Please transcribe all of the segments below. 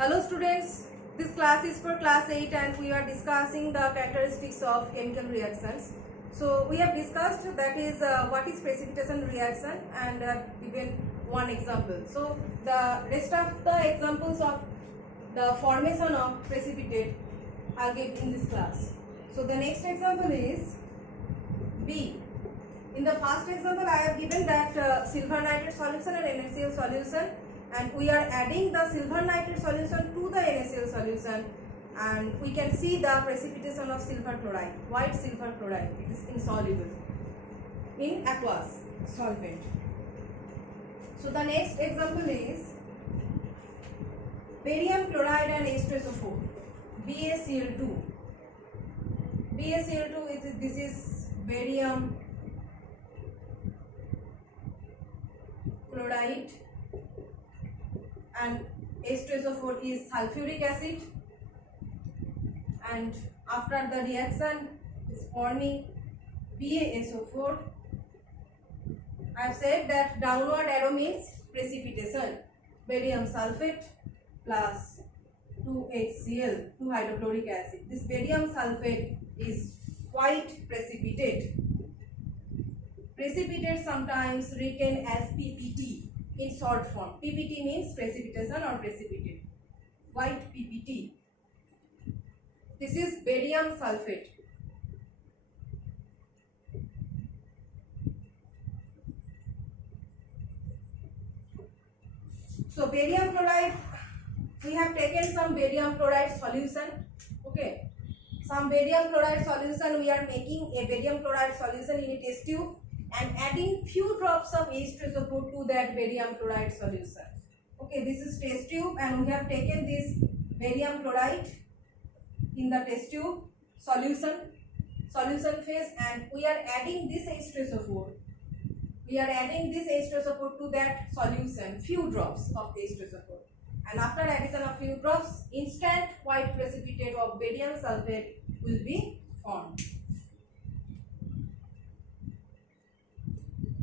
Hello students, this class is for class 8 and we are discussing the characteristics of chemical reactions. So we have discussed that is what is precipitation reaction and given one example. So the rest of the examples of the formation of precipitate I'll give in this class. So the next example is B. In the first example I have given that silver nitrate solution and NaCl solution, and we are adding the silver nitrate solution to the NaCl solution, and we can see the precipitation of silver chloride, white silver chloride. It is insoluble in aqueous solvent. So the next example is barium chloride and H2SO4, BaCl2. BaCl2 this is barium chloride and H2SO4 is sulfuric acid, and after the reaction is forming BaSO4. I have said that downward arrow means precipitation. Barium sulfate plus 2HCl, 2 hydrochloric acid. This barium sulfate is white precipitate. Precipitate sometimes written as PPT in short form. PPT means precipitation or precipitate. White PPT. This is barium sulfate. So barium chloride, we have taken some barium chloride solution. Okay. Some barium chloride solution, we are making a barium chloride solution in a test tube and adding few drops of H2SO4 to that barium chloride solution. Okay, this is test tube and we have taken this barium chloride in the test tube solution phase, and we are adding this H2SO4. We are adding this H2SO4 to that solution, few drops of H2SO4. And after addition of few drops, instant white precipitate of barium sulfate will be formed.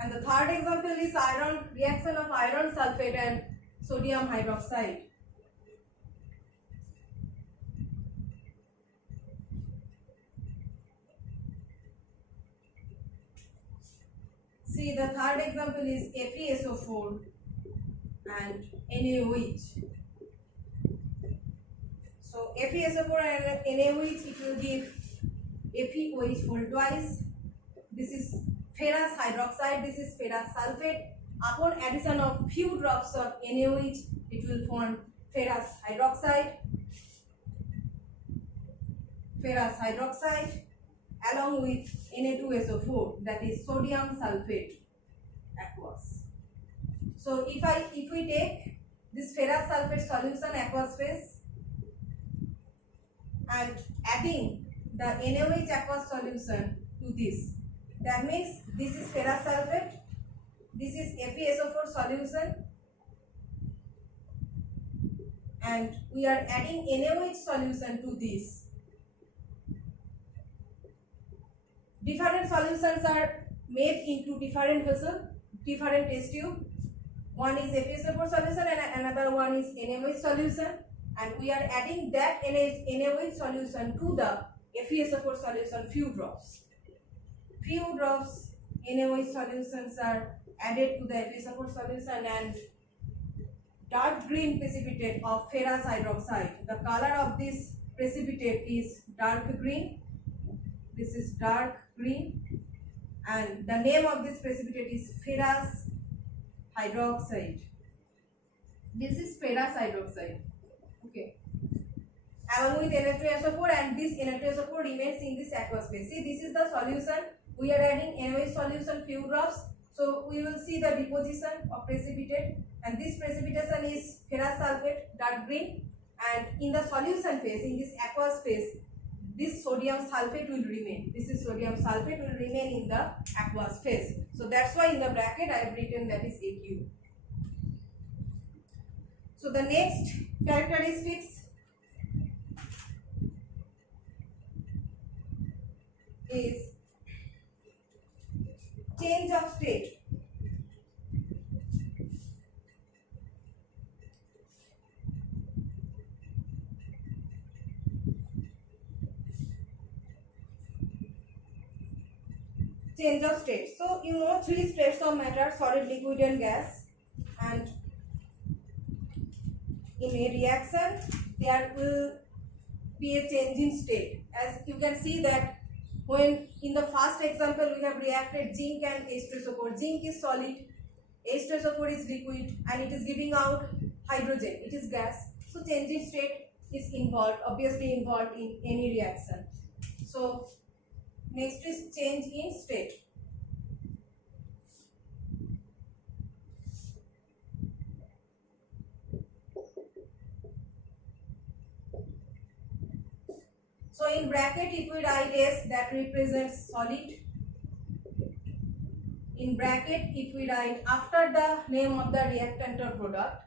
And the third example is reaction of iron sulfate and sodium hydroxide. See, the third example is FeSO4 and NaOH. So FeSO4 and NaOH, it will give FeOH whole twice. This is ferrous hydroxide, this is ferrous sulfate. Upon addition of few drops of NaOH, it will form ferrous hydroxide along with Na2SO4, that is sodium sulfate aqueous. So if we take this ferrous sulfate solution aqueous phase and adding the NaOH aqueous solution to this, that means this is ferrous sulfate, this is FeSO4 solution, and we are adding NaOH solution to this. Different solutions are made into different vessels, different test tube. One is FeSO4 solution and another one is NaOH solution, and we are adding that NaOH solution to the FeSO4 solution, few drops. Few drops NaOH solutions are added to the FeSO4 solution, and dark green precipitate of ferrous hydroxide. The color of this precipitate is dark green. This is dark green, and the name of this precipitate is ferrous hydroxide. This is ferrous hydroxide. Okay. Along with Na2SO4, and this Na2SO4 remains in this aqueous phase. See, this is the solution. We are adding NaOH solution, few drops. So we will see the deposition of precipitate, and this precipitation is ferrous sulfate, dark green, and in the solution phase, in this aqueous phase, this sodium sulfate will remain. This is sodium sulfate will remain in the aqueous phase. So that's why in the bracket I have written that is AQ. So the next characteristics is change of state. change of state. So you know three states of matter: solid, liquid and gas. And in a reaction there will be a change in state. As you can see that when in the first example we have reacted zinc and H2SO4. Zinc is solid, H2SO4 is liquid, and it is giving out hydrogen, it is gas. So change in state is involved, obviously involved in any reaction. So next is change in state. So in bracket, if we write S, that represents solid. In bracket, if we write after the name of the reactant or product,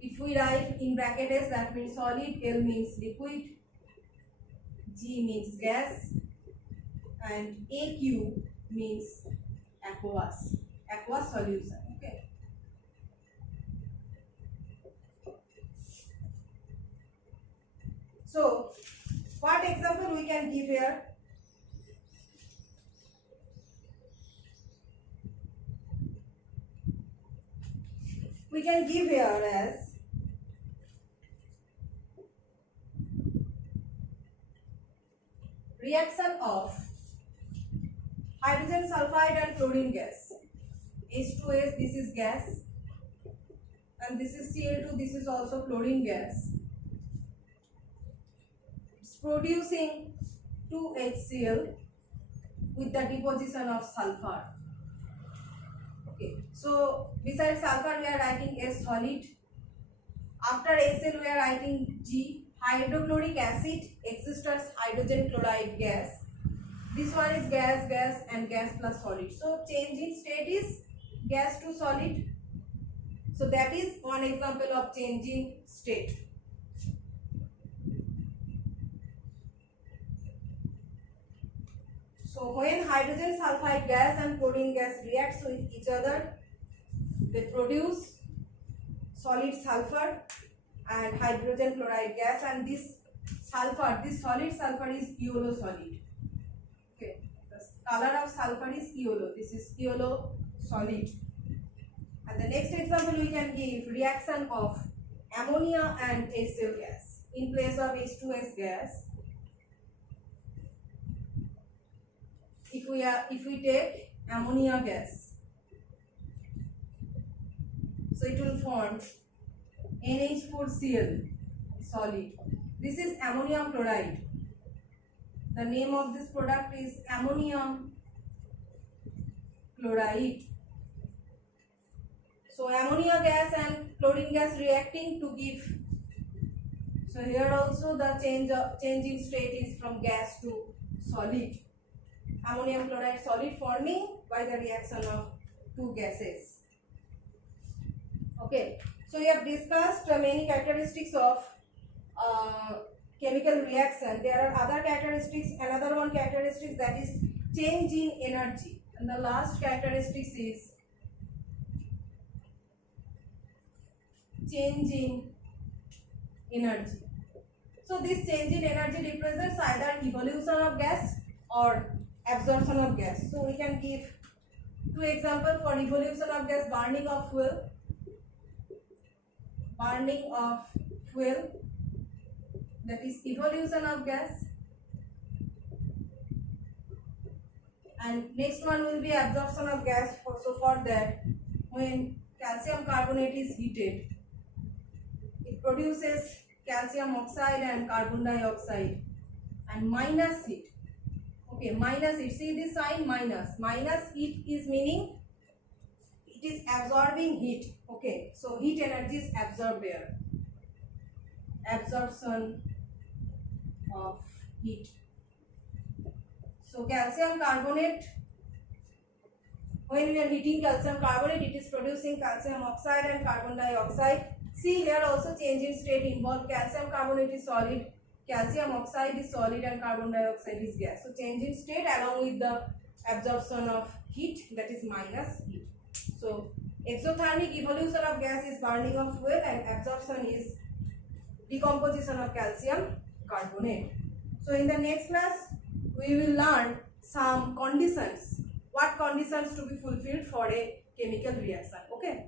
if we write in bracket S, that means solid, L means liquid, G means gas, and AQ means aqueous solution. Okay. So what example we can give here? We can give here as reaction of hydrogen sulfide and chlorine gas. H2S, this is gas, and this is Cl2, this is also chlorine gas. It's producing 2HCl with the deposition of sulfur. Okay, so besides sulfur we are writing S solid. After Cl we are writing G, hydrochloric acid exists as hydrogen chloride gas. This one is gas and gas plus solid. So change in state is gas to solid. So that is one example of change in state. So when hydrogen sulfide gas and chlorine gas reacts with each other, they produce solid sulfur and hydrogen chloride gas, and this solid sulfur is yellow solid. Okay, the color of sulfur is yellow. This is yellow solid. And the next example we can give reaction of ammonia and HCl gas in place of H2S gas. If we take ammonia gas, so it will form NH4Cl solid. This is ammonium chloride. The name of this product is ammonium chloride. So ammonia gas and chlorine gas reacting to give. So here also the change in state is from gas to solid. Ammonium chloride solid forming by the reaction of two gases. Okay, so we have discussed many characteristics of chemical reaction. There are other characteristics. Another one characteristic, that is change in energy, and the last characteristic is change in energy. So this change in energy represents either evolution of gas or absorption of gas. So we can give two examples for evolution of gas: burning of fuel, that is evolution of gas, and next one will be absorption of gas. So for that, when calcium carbonate is heated, it produces calcium oxide and carbon dioxide, and minus heat. Okay, minus heat, see this sign minus heat is meaning it is absorbing heat. Okay, so heat energy is absorbed there, absorption of heat. So calcium carbonate, when we are heating calcium carbonate, it is producing calcium oxide and carbon dioxide. See here also change in state involved. Calcium carbonate is solid, calcium oxide is solid, and carbon dioxide is gas. So change in state along with the absorption of heat, that is minus heat. So exothermic evolution of gas is burning of fuel, and absorption is decomposition of calcium carbonate. So in the next class we will learn some conditions what conditions to be fulfilled for a chemical reaction. Okay.